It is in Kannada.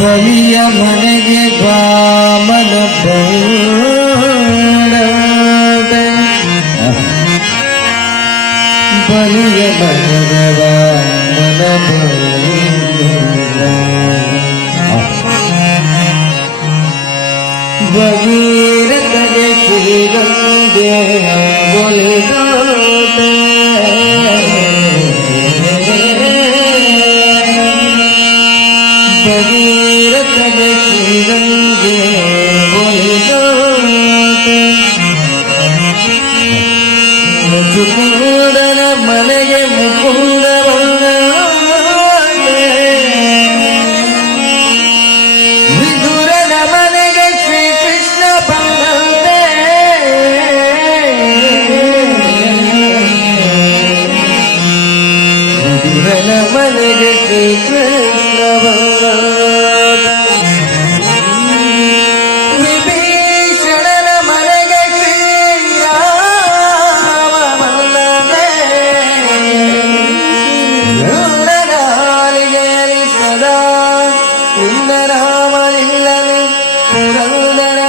ಬಲಿಯ ಮನೆಗೆ ಬಾಮನ ಬಲಿಯ ಮನೆಗೆ ಬಾಮನ ಭಗೀರಥಗೆ ಶ್ರೀಗಂಧೆ ಒಲಿದೋಟೆ ಭಗೀರಥಗೆ ಶ್ರೀಗಂಧೆ ಒಲಿದೋಟೆ ಮುಕುಂದನ ಮನೆಗೆ ಮುಕುಂದ ವಿದುರನ ಮನೆಗೆ ಶ್ರೀಕೃಷ್ಣ ಬಂದಂತೆ ವಿದುರನ ಮನೆಗೆ ಶ್ರೀಕೃಷ್ಣ ವಿಭೀಷಣನ ಮನೆಗೆ ಶ್ರೀರಾಮ ಬಂದಂತೆ ನಾಲಿಗೆಯಲ್ಲಿ ಸದಾ ಇಂದ ರಾಮ ನಿಲ್ಲಲಿ ಪುರಂದರ